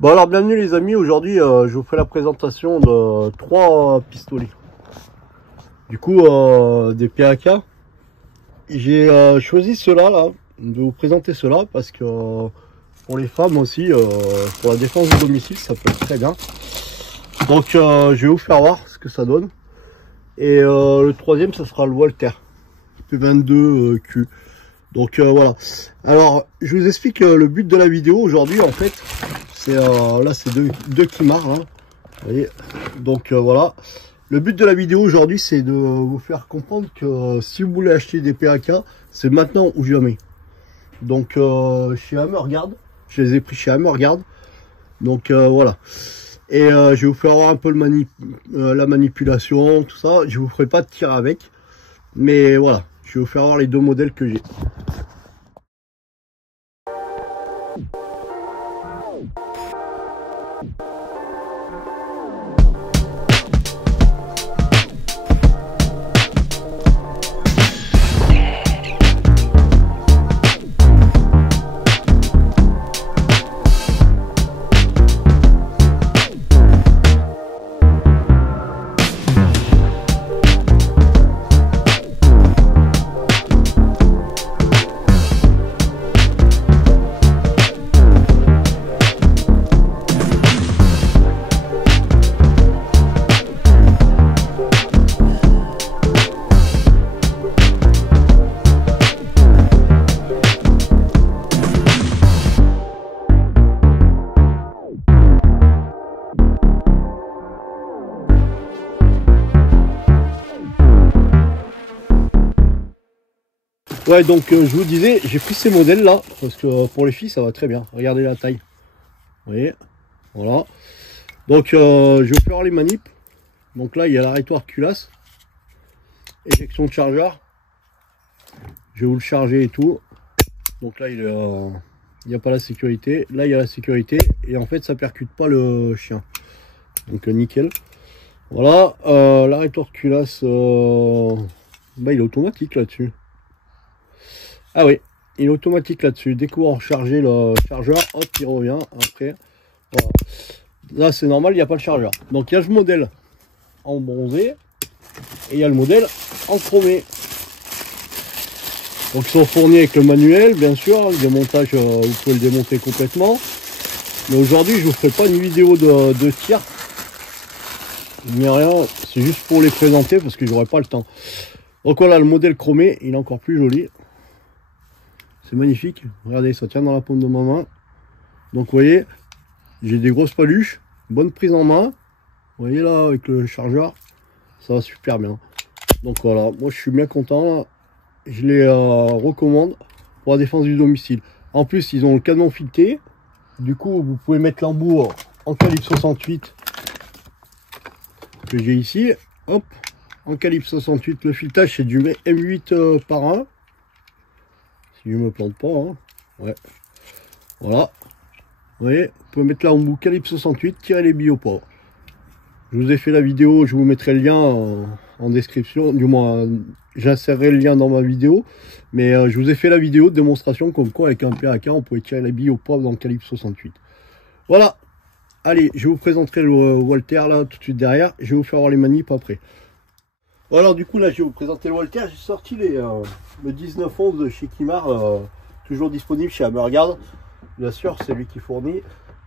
Bon alors bienvenue les amis, aujourd'hui je vous fais la présentation de 3 pistolets. Du coup des PAK. J'ai choisi ceux-là là, de vous présenter ceux-là parce que pour les femmes aussi, pour la défense du domicile ça peut être très bien. Donc je vais vous faire voir ce que ça donne. Et le troisième ça sera le Walther P22Q. Donc voilà. Alors je vous explique le but de la vidéo aujourd'hui en fait. C'est là c'est deux Kimar hein. Vous voyez. Donc voilà. Le but de la vidéo aujourd'hui c'est de vous faire comprendre que si vous voulez acheter des PAK, c'est maintenant ou jamais. Donc chez Hammerguard, je les ai pris chez Hammerguard. Donc voilà. Et je vais vous faire voir un peu la manipulation, tout ça. Je vous ferai pas de tir avec. Mais voilà. Je vais vous faire voir les 2 modèles que j'ai. Ouais, donc je vous disais, j'ai pris ces modèles là parce que pour les filles ça va très bien. Regardez la taille. Vous voyez, voilà. Donc je vais vous faire les manips. Donc là il y a l'arrêtoire culasse, éjection de chargeur. Je vais vous le charger et tout. Donc là il n'y a pas la sécurité. Là il y a la sécurité et en fait ça percute pas le chien. Donc nickel. Voilà, l'arrêtoire culasse, bah, il est automatique là-dessus. Ah oui, il est automatique là-dessus. Dès que vous rechargez le chargeur, hop, il revient après. Voilà. Là, c'est normal, il n'y a pas le chargeur. Donc, il y a le modèle en bronzé et il y a le modèle en chromé. Donc, ils sont fournis avec le manuel, bien sûr. Le démontage, vous pouvez le démonter complètement. Mais aujourd'hui, je ne vous ferai pas une vidéo de tir. Ni rien, c'est juste pour les présenter parce que j'aurai pas le temps. Donc, voilà, le modèle chromé, il est encore plus joli. C'est magnifique, regardez, ça tient dans la paume de ma main. Donc vous voyez, j'ai des grosses paluches, bonne prise en main. Vous voyez là, avec le chargeur, ça va super bien. Donc voilà, moi je suis bien content. Je les recommande pour la défense du domicile. En plus, ils ont le canon fileté. Du coup, vous pouvez mettre l'embout en calibre 68 que j'ai ici. Hop, en calibre 68, le filetage c'est du M8 par 1. Si je me plante pas, hein. Ouais. Voilà. Vous voyez, vous pouvez mettre là en bout calibre 68, tirer les billes au pas. Je vous ai fait la vidéo, je vous mettrai le lien en description. Du moins, j'insérerai le lien dans ma vidéo. Mais je vous ai fait la vidéo de démonstration comme quoi avec un PAK, on pouvait tirer les billes au pas dans le calibre 68. Voilà. Allez, je vous présenterai le Walther là tout de suite derrière. Je vais vous faire voir les manips après. Alors du coup là je vais vous présenter le Walther. J'ai sorti le 1911 de chez Kimar, toujours disponible chez Hammerguard. Bien sûr c'est lui qui fournit.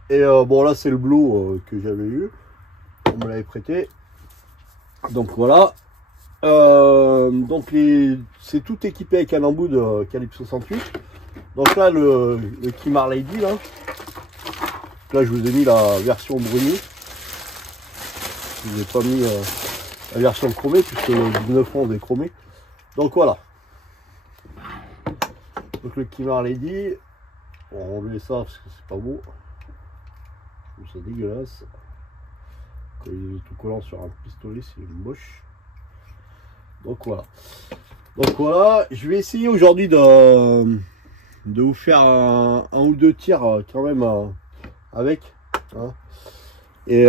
Et bon là c'est le Blue que j'avais eu. On me l'avait prêté. Donc voilà. Donc c'est tout équipé avec un embout de calibre 68. Donc là le Kimar Lady là. Là je vous ai mis la version brunie. Je vous ai pas mis la version chromée puisque le 1911 est chromé. Donc voilà. Donc le Kimar Lady. On va enlever ça parce que c'est pas beau. C'est dégueulasse. Quand il est tout collant sur un pistolet, c'est moche. Donc voilà. Donc voilà. Je vais essayer aujourd'hui de vous faire un ou 2 tirs quand même avec. Hein. Et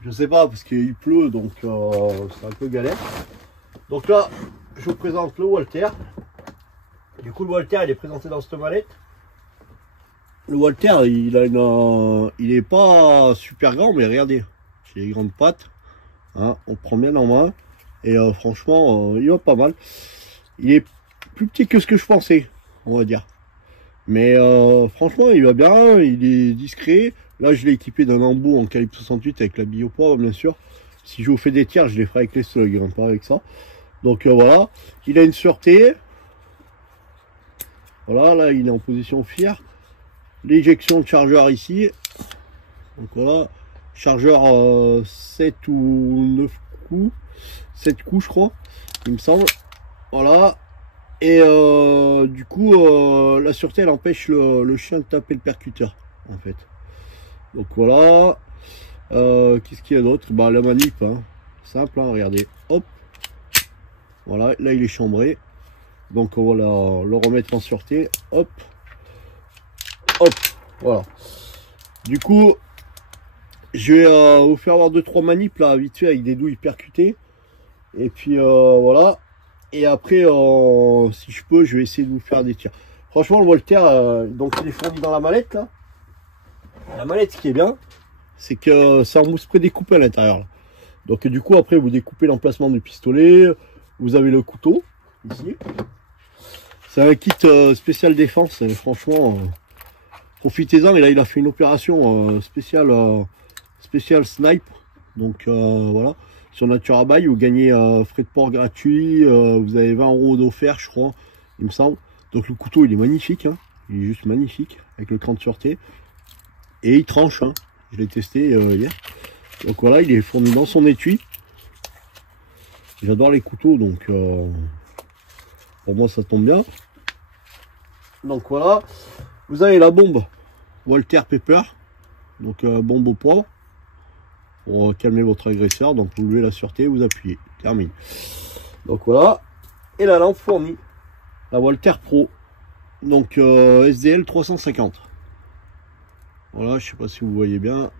je sais pas parce qu'il pleut donc c'est un peu galère. Donc là je vous présente le Walther. Du coup le Walther il est présenté dans cette mallette. Le Walter, il est pas super grand, mais regardez, j'ai les grandes pattes, hein, on prend bien en main, et franchement, il va pas mal. Il est plus petit que ce que je pensais, on va dire. Mais franchement, il va bien, il est discret. Là, je l'ai équipé d'un embout en calibre 68 avec la biopoivre, bien sûr. Si je vous fais des tirs, je les ferai avec les slugs, hein, pas avec ça. Donc voilà, il a une sûreté. Voilà, là, il est en position fière. L'éjection de chargeur ici. Donc voilà, chargeur 7 ou 9 coups. 7 coups, je crois, il me semble. Voilà. Et du coup, la sûreté, elle empêche le chien de taper le percuteur, en fait. Donc voilà. Qu'est-ce qu'il y a d'autre? Bah, la manip, hein. Simple, hein, regardez. Hop. Voilà, là, il est chambré. Donc on va le remettre en sûreté. Hop. Hop. Voilà. Du coup, je vais vous faire voir 2-3 manips, là, vite fait, avec des douilles percutées. Et puis, voilà. Et après, si je peux, je vais essayer de vous faire des tirs. Franchement, le Walter, donc il est fourni dans la mallette, là. La mallette, ce qui est bien, c'est que c'est en mousse prédécoupée à l'intérieur. Donc du coup, après, vous découpez l'emplacement du pistolet. Vous avez le couteau, ici. C'est un kit spécial défense. Et franchement, profitez-en. Et là, il a fait une opération spéciale snipe. Donc voilà. Sur Nature Buy, vous gagnez frais de port gratuit. Vous avez 20 € d'offert, je crois, il me semble. Donc le couteau, il est magnifique. Hein. Il est juste magnifique, avec le cran de sûreté. Et il tranche. Hein. Je l'ai testé hier. Donc voilà, il est fourni dans son étui. J'adore les couteaux, donc pour moi ça tombe bien. Donc voilà, vous avez la bombe Walter Pepper, donc bombe au poivre pour calmer votre agresseur. Donc vous levez la sûreté, vous appuyez, termine. Donc voilà, et la lampe fournie, la Walter Pro, donc SDL 350. Voilà, je sais pas si vous voyez bien,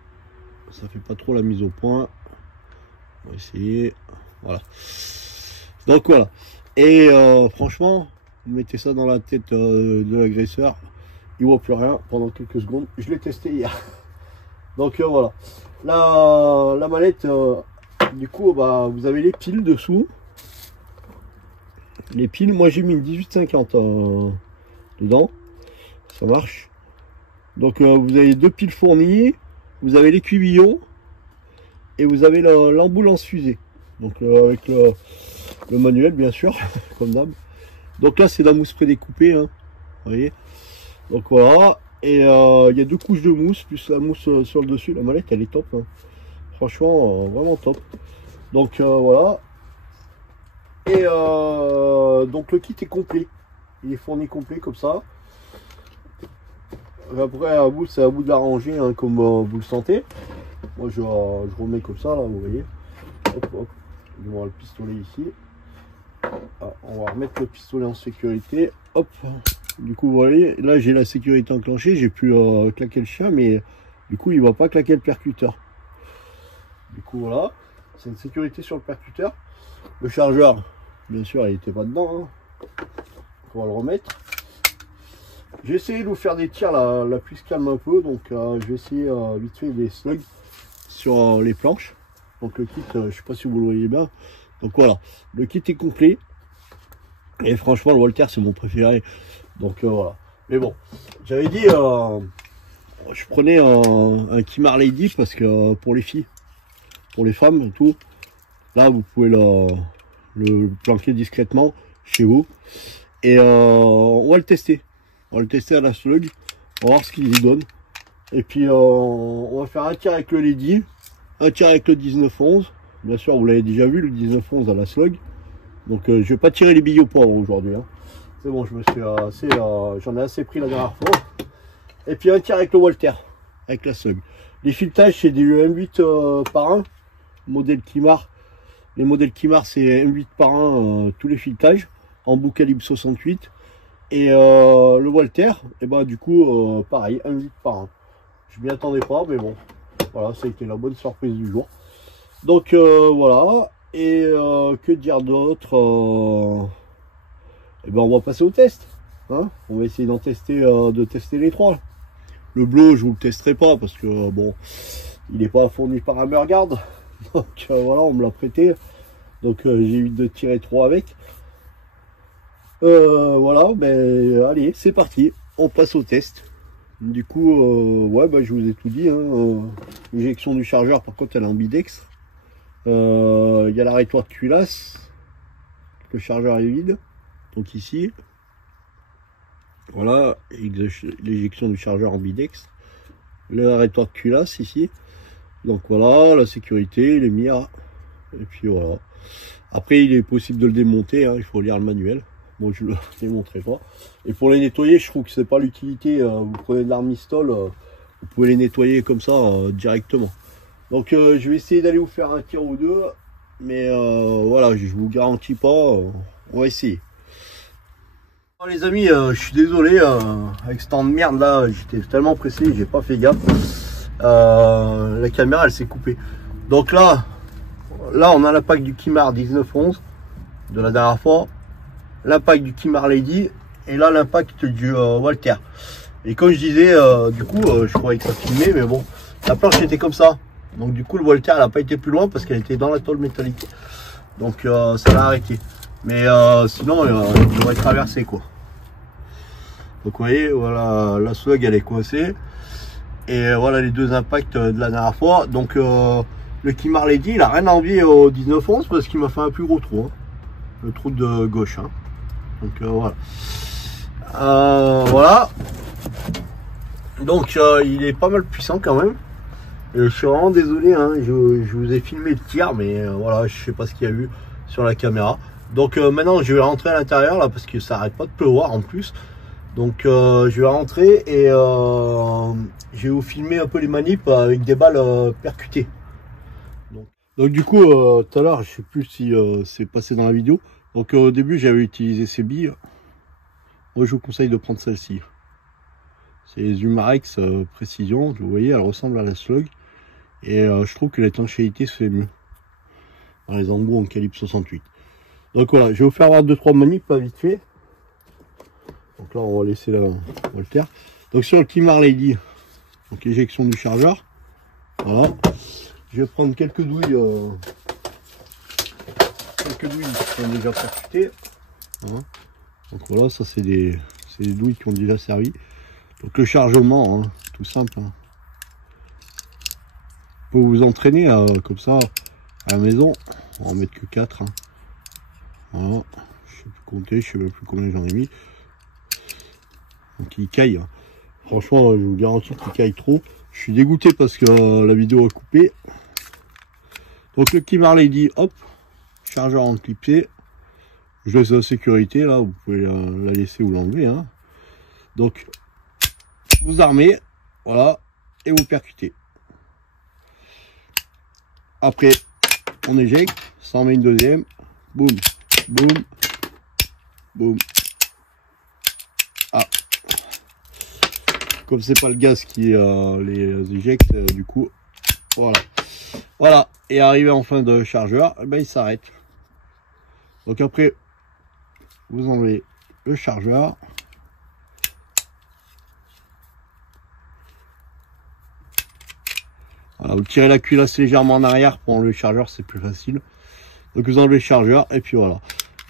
ça fait pas trop la mise au point. On va essayer. Voilà. Donc voilà. Et franchement, vous mettez ça dans la tête de l'agresseur, il voit plus rien pendant quelques secondes. Je l'ai testé hier. Donc voilà. La mallette, du coup, bah, vous avez les piles dessous. Les piles, moi j'ai mis une 1850 dedans. Ça marche. Donc vous avez 2 piles fournies. Vous avez l'écuillon. Et vous avez l'ambulance fusée. Donc avec le manuel, bien sûr, comme d'hab. Donc là, c'est la mousse prédécoupée, hein, vous voyez. Donc voilà. Et il y a 2 couches de mousse, plus la mousse sur le dessus. La mallette, elle est top. Hein. Franchement, vraiment top. Donc voilà. Et donc le kit est complet. Il est fourni complet comme ça. Après, à vous, c'est à vous de l'arranger, hein, comme vous le sentez. Moi, je remets comme ça, là, vous voyez. Hop, hop. Je vais le pistolet ici. Ah, on va remettre le pistolet en sécurité. Hop. Du coup, vous voyez, là, j'ai la sécurité enclenchée. J'ai pu claquer le chien, mais du coup, il ne va pas claquer le percuteur. Du coup, voilà. C'est une sécurité sur le percuteur. Le chargeur, bien sûr, il n'était pas dedans. Hein. On va le remettre. J'ai essayé de vous faire des tirs la pluie se calme un peu. Donc, je vais essayer vite fait des slugs sur les planches. Donc le kit, je sais pas si vous le voyez bien. Donc voilà, le kit est complet. Et franchement, le Walter, c'est mon préféré. Donc voilà. Mais bon, j'avais dit, je prenais un Kimar Lady parce que pour les filles, pour les femmes et tout, là vous pouvez le planquer discrètement chez vous. Et on va le tester. On va le tester à la slug. On va voir ce qu'il y donne. Et puis on va faire un tir avec le Lady. Un tir avec le 19-11, bien sûr vous l'avez déjà vu le 19-11 à la slug. Donc je vais pas tirer les billes au poivre aujourd'hui. Hein. C'est bon, je me suis assez, j'en ai assez pris la dernière fois. Et puis un tir avec le Walter, avec la slug. Les filetages c'est des M8 par 1, modèle Kimar. Les modèles Kimar c'est M8 par 1 tous les filetages, en bout calibre 68. Et le Walter, et ben du coup pareil, M8 par 1. Je m'y attendais pas, mais bon. Voilà, ça a été la bonne surprise du jour. Donc voilà. Et que dire d'autre et ben on va passer au test. Hein, on va essayer d'en tester, de tester les trois. Le bleu, je vous le testerai pas parce que bon, il n'est pas fourni par Hammerguard. Donc voilà, on me l'a prêté. Donc j'ai évité de tirer trop avec. Voilà, ben allez, c'est parti. On passe au test. Du coup, ouais, bah, je vous ai tout dit. Hein, l'éjection du chargeur, par contre, elle est ambidextre. Il y a l'arrêtoir de culasse. Le chargeur est vide. Donc ici. Voilà, l'éjection du chargeur ambidextre. Le arrêtoir de culasse ici. Donc voilà, la sécurité, les mires. Et puis voilà. Après, il est possible de le démonter. Hein, il faut lire le manuel. Bon, je ne le démontrerai pas. Et pour les nettoyer, je trouve que c'est pas l'utilité. Vous prenez de l'armistol, vous pouvez les nettoyer comme ça directement. Donc je vais essayer d'aller vous faire un tir ou deux. Mais voilà, je vous garantis pas. On va essayer. Alors, les amis, je suis désolé. Avec ce temps de merde là, j'étais tellement pressé, j'ai pas fait gaffe. La caméra elle s'est coupée. Donc là on a l'impact du Kimar 1911 de la dernière fois. L'impact du Kimar Lady et là l'impact du Walther. Et comme je disais, du coup je croyais que ça filmait, mais bon, la planche était comme ça. Donc du coup le Walther elle n'a pas été plus loin parce qu'elle était dans la tôle métallique. Donc ça l'a arrêté. Mais sinon il aurait traversé quoi. Donc vous voyez, voilà, la slug elle est coincée. Et voilà les deux impacts de la dernière fois. Donc le Kimar Lady il a rien envié au 1911 parce qu'il m'a fait un plus gros trou. Hein. Le trou de gauche. Hein. Donc voilà. Voilà. Donc il est pas mal puissant quand même. Et je suis vraiment désolé. Hein. Je vous ai filmé le tir, mais voilà, je sais pas ce qu'il y a eu sur la caméra. Donc maintenant je vais rentrer à l'intérieur là parce que ça arrête pas de pleuvoir en plus. Donc je vais rentrer et je vais vous filmer un peu les manips avec des balles percutées. Donc du coup tout à l'heure, je sais plus si c'est passé dans la vidéo. Donc au début j'avais utilisé ces billes. Moi je vous conseille de prendre celle-ci. C'est les Umarex Précision. Vous voyez, elle ressemble à la slug. Et je trouve que l'étanchéité se fait mieux. Dans les embouts en calibre 68. Donc voilà, je vais vous faire voir 2-3 manips pas vite fait. Donc là on va laisser la Walther. Donc sur le Kimar Lady, donc éjection du chargeur. Voilà. Je vais prendre quelques douilles. Quelques douilles qui sont déjà percutées. Voilà. Donc voilà, ça c'est des douilles qui ont déjà servi. Donc le chargement, hein, tout simple. Hein. Vous pouvez vous entraîner comme ça à la maison. On va en mettre que 4. Hein. Voilà. Je sais plus compter, je sais même plus combien j'en ai mis. Donc il caille. Hein. Franchement, je vous garantis qu'il caille trop. Je suis dégoûté parce que la vidéo a coupé. Donc le Kimar Lady, hop, chargeur en clipsé. Je laisse la sécurité là, vous pouvez la laisser ou l'enlever. Hein. Donc vous armez, voilà, et vous percutez. Après, on éjecte, ça en met une deuxième, boum, boum, boum. Ah, comme c'est pas le gaz qui les éjecte, du coup, voilà. Voilà, et arrivé en fin de chargeur, eh ben, il s'arrête. Donc après, vous enlevez le chargeur. Voilà, vous tirez la culasse légèrement en arrière pour enlever le chargeur, c'est plus facile. Donc vous enlevez le chargeur et puis voilà.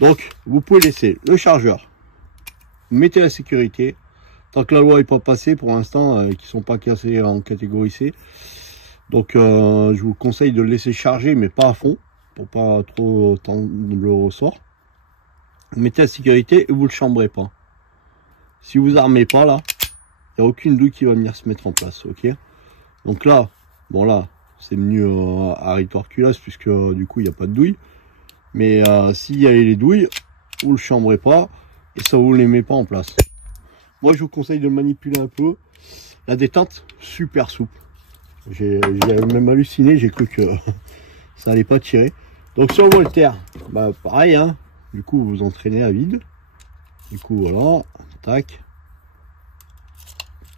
Donc vous pouvez laisser le chargeur, mettez la sécurité. Tant que la loi n'est pas passée pour l'instant, qui ne sont pas cassés en catégorie C. Donc je vous conseille de le laisser charger, mais pas à fond, pour pas trop tendre le ressort. Vous mettez la sécurité et vous ne le chambrez pas. Si vous armez pas là, il n'y a aucune douille qui va venir se mettre en place. Ok. Donc là, bon là, c'est mieux à rétorculasse puisque du coup il n'y a pas de douille. Mais s'il y a les douilles, vous ne le chambrez pas et ça vous les met pas en place. Moi je vous conseille de le manipuler un peu. La détente, super souple. J'ai même halluciné, j'ai cru que ça allait pas tirer. Donc sur le Walther, bah pareil, hein. Du coup vous vous entraînez à vide. Du coup voilà, tac,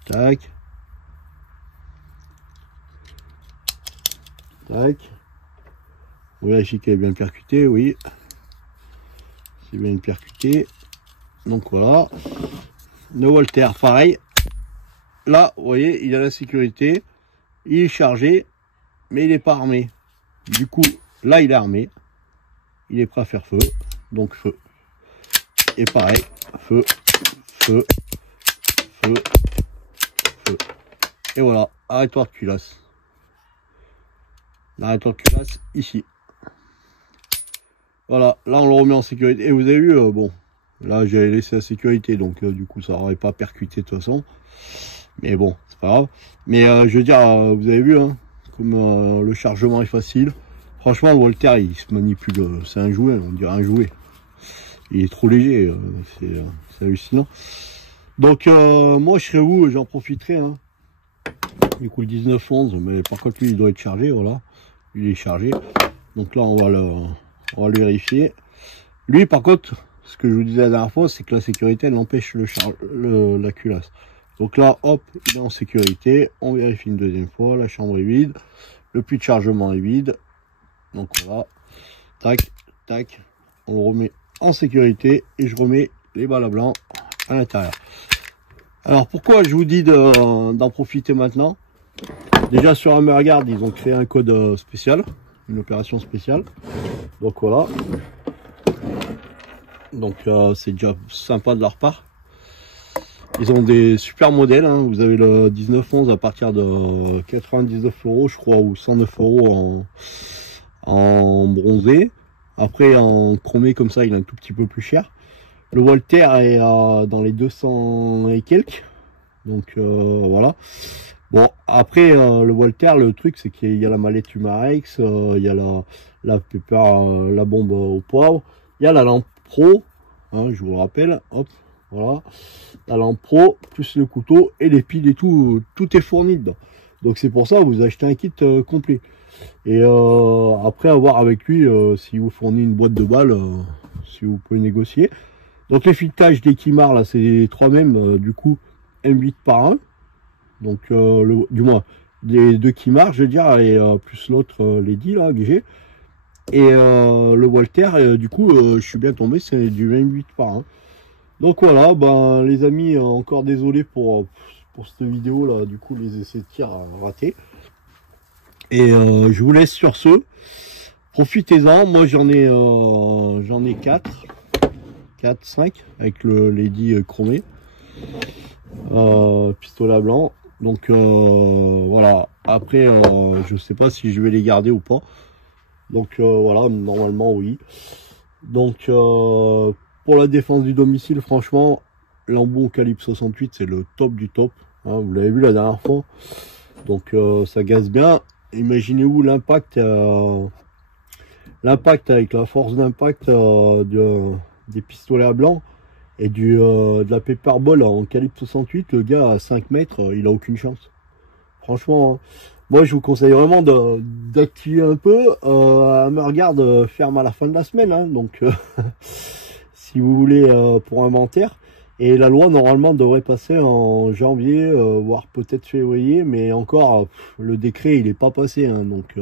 tac, tac. Vous vérifiez qu'elle est bien percutée, oui. C'est bien percuté. Donc voilà. Le Walther, pareil. là, vous voyez, il a la sécurité, il est chargé, mais il n'est pas armé. Du coup, là, il est armé, il est prêt à faire feu, donc feu. Et pareil, feu, feu, feu, feu. Et voilà, arrêtoir de culasse. L'arrêtoir de culasse, ici. Voilà, là, on le remet en sécurité. Et vous avez vu, bon, là, j'ai laissé la sécurité, donc du coup, ça n'aurait pas percuté de toute façon. Mais bon, c'est pas grave. Mais je veux dire, vous avez vu, hein, comme le chargement est facile. Franchement, le Walther, il se manipule. C'est un jouet, on dirait un jouet. Il est trop léger, c'est hallucinant. Donc, moi, je serais où, j'en profiterai. Hein. Du coup, le 19-11, mais par contre, lui, il doit être chargé, voilà. Il est chargé. Donc là, on va le vérifier. Lui, par contre, ce que je vous disais la dernière fois, c'est que la sécurité, elle empêche la culasse. Donc là, hop, il est en sécurité. On vérifie une deuxième fois. La chambre est vide. Le puits de chargement est vide. Donc voilà. Tac, tac. On le remet en sécurité. Et je remets les balles à blanc à l'intérieur. Alors pourquoi je vous dis d'en profiter maintenant? Déjà sur Hammerguard, ils ont créé un code spécial. Une opération spéciale. Donc voilà. Donc c'est déjà sympa de leur part. Ils ont des super modèles, hein. Vous avez le 1911 à partir de 99 €, je crois, ou 109 € en bronzé. Après, en chromé comme ça, il est un tout petit peu plus cher. Le Walther est dans les 200 et quelques. Donc voilà. Bon, après, le Walther, le truc, c'est qu'il y a la mallette Humarex, il y a la bombe au poivre, il y a la lampe pro, hein, je vous le rappelle, hop. Voilà, la lampe pro, plus le couteau et les piles et tout, tout est fourni dedans. Donc c'est pour ça que vous achetez un kit complet. Et après avoir avec lui, si vous fournit une boîte de balles, si vous pouvez négocier. Donc les filetages des Kimar, là, c'est les trois mêmes, du coup, M8 par 1. Donc du moins, les deux Kimar, je veux dire, et plus l'autre, les 10 là, que j'ai. Et le Walther, du coup, je suis bien tombé, c'est du M8 par 1. Donc voilà, ben les amis, encore désolé pour cette vidéo là, du coup les essais de tir ratés. Et je vous laisse sur ce. Profitez-en, moi j'en ai 4, 5 avec le Lady chromé. Pistolet à blanc. Donc voilà, après je sais pas si je vais les garder ou pas. Donc voilà, normalement oui. Donc pour la défense du domicile, franchement, l'embout au calibre 68, c'est le top du top. Hein, vous l'avez vu la dernière fois. Donc ça gaze bien. Imaginez-vous l'impact avec la force d'impact des pistolets à blanc et de la Paperball en calibre 68. Le gars à 5 mètres, il a aucune chance. Franchement, hein. Moi je vous conseille vraiment d'activer un peu. Hammerguard ferme à la fin de la semaine. Hein, donc si vous voulez pour inventaire. Et la loi normalement devrait passer en janvier, voire peut-être février, mais encore le décret il n'est pas passé, hein, donc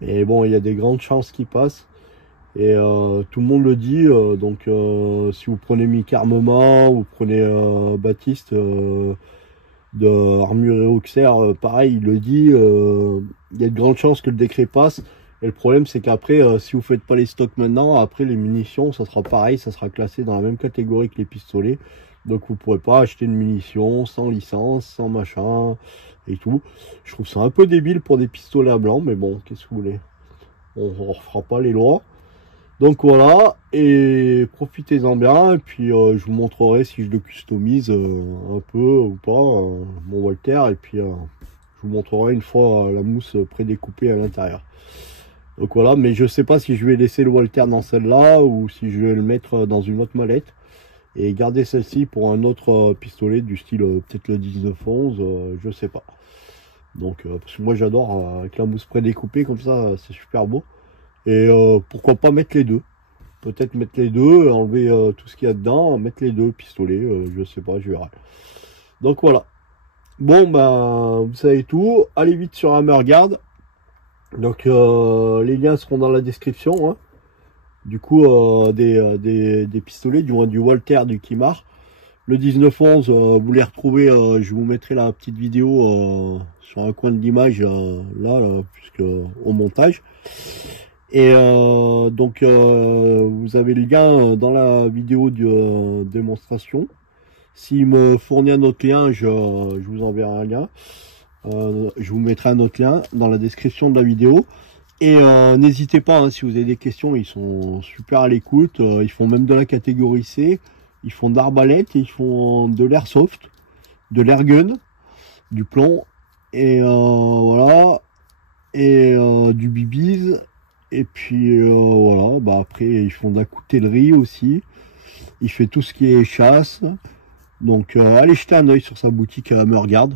mais bon, il y a des grandes chances qu'il passe. Et tout le monde le dit, donc si vous prenez Mick Armement, vous prenez Baptiste de Armure et Auxerre, pareil, il le dit, il y a de grandes chances que le décret passe. Et le problème, c'est qu'après, si vous faites pas les stocks maintenant, après les munitions, ça sera pareil, ça sera classé dans la même catégorie que les pistolets. Donc vous pourrez pas acheter de munitions sans licence, sans machin et tout. Je trouve ça un peu débile pour des pistolets à blanc, mais bon, qu'est-ce que vous voulez? On ne refera pas les lois. Donc voilà, et profitez-en bien. Et puis je vous montrerai si je le customise un peu ou pas, mon Walther. Et puis je vous montrerai une fois la mousse prédécoupée à l'intérieur. Donc voilà, mais je sais pas si je vais laisser le Walther dans celle-là ou si je vais le mettre dans une autre mallette et garder celle-ci pour un autre pistolet du style peut-être le 1911, je sais pas. Donc parce que moi j'adore avec la mousse prédécoupée comme ça, c'est super beau. Et pourquoi pas mettre les deux, peut-être mettre les deux, enlever tout ce qu'il y a dedans, mettre les deux pistolets, je sais pas, je verrai. Donc voilà. Bon ben vous savez tout, allez vite sur Hammerguard. Donc les liens seront dans la description, hein. Du coup des pistolets, du moins du Walther, du Kimar. Le 1911, vous les retrouvez, je vous mettrai la petite vidéo sur un coin de l'image là, puisque au montage. Et donc vous avez le lien dans la vidéo de démonstration. S'il me fournit un autre lien, je vous enverrai un lien. Je vous mettrai un autre lien dans la description de la vidéo. Et n'hésitez pas, hein, si vous avez des questions, ils sont super à l'écoute. Ils font même de la catégorie C. Ils font d'arbalète, ils font de l'airsoft, de l'airgun, du plomb, et voilà, et du bibiz. Et puis voilà, bah après ils font de la coutellerie aussi. Il fait tout ce qui est chasse. Donc allez jeter un oeil sur sa boutique à Hammerguard.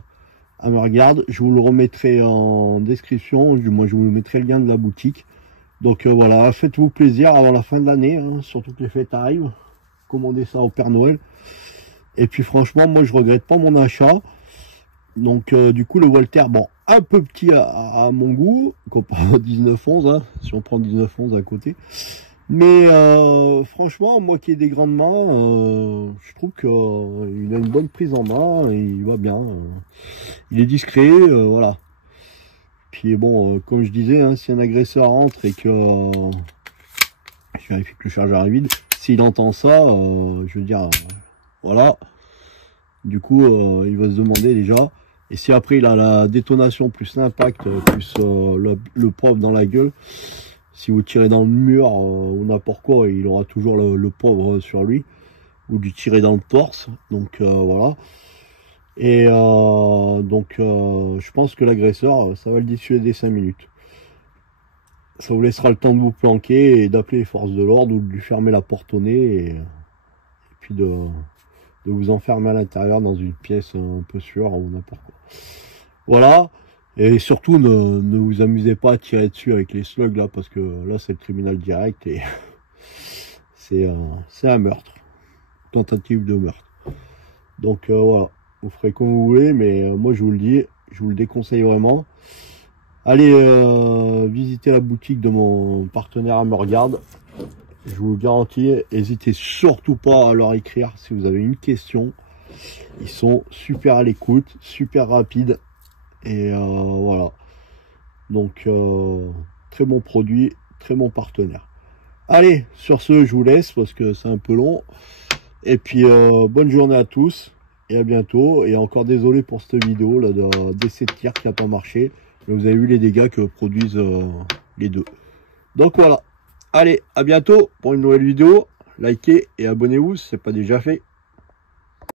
Je vous le remettrai en description. Moi je vous mettrai le lien de la boutique. Donc voilà, faites-vous plaisir avant la fin de l'année, hein, surtout que les fêtes arrivent. Commandez ça au Père Noël. Et puis franchement, moi je regrette pas mon achat. Donc du coup le Walther, bon, un peu petit à mon goût, comparé au 1911, hein, si on prend 1911 à côté. Mais franchement, moi qui ai des grandes mains, je trouve qu'il a une bonne prise en main, et il va bien. Il est discret, voilà. Puis bon, comme je disais, hein, si un agresseur rentre et que je vérifie que le chargeur est vide, s'il entend ça, je veux dire, voilà. Du coup, il va se demander déjà. Et si après il a la détonation plus l'impact plus le pauvre dans la gueule, si vous tirez dans le mur ou n'importe quoi, il aura toujours le pauvre sur lui, ou lui tirer dans le torse. Donc voilà. Et donc je pense que l'agresseur, ça va le dissuader 5 minutes. Ça vous laissera le temps de vous planquer et d'appeler les forces de l'ordre ou de lui fermer la porte au nez et puis de vous enfermer à l'intérieur dans une pièce un peu sûre ou n'importe quoi. Voilà. Et surtout, ne vous amusez pas à tirer dessus avec les slugs là, parce que là c'est le tribunal direct et c'est un meurtre. Tentative de meurtre. Donc voilà. Vous ferez comme vous voulez, mais moi je vous le dis, je vous le déconseille vraiment. Allez visiter la boutique de mon partenaire Hammerguard. Je vous le garantis, n'hésitez surtout pas à leur écrire si vous avez une question. Ils sont super à l'écoute, super rapides. Et voilà. Donc très bon produit, très bon partenaire. Allez, sur ce, je vous laisse parce que c'est un peu long. Et puis bonne journée à tous et à bientôt. Et encore désolé pour cette vidéo là d'essai de tir qui n'a pas marché. Mais vous avez vu les dégâts que produisent les deux. Donc voilà. Allez, à bientôt pour une nouvelle vidéo. Likez et abonnez-vous si ce n'est pas déjà fait.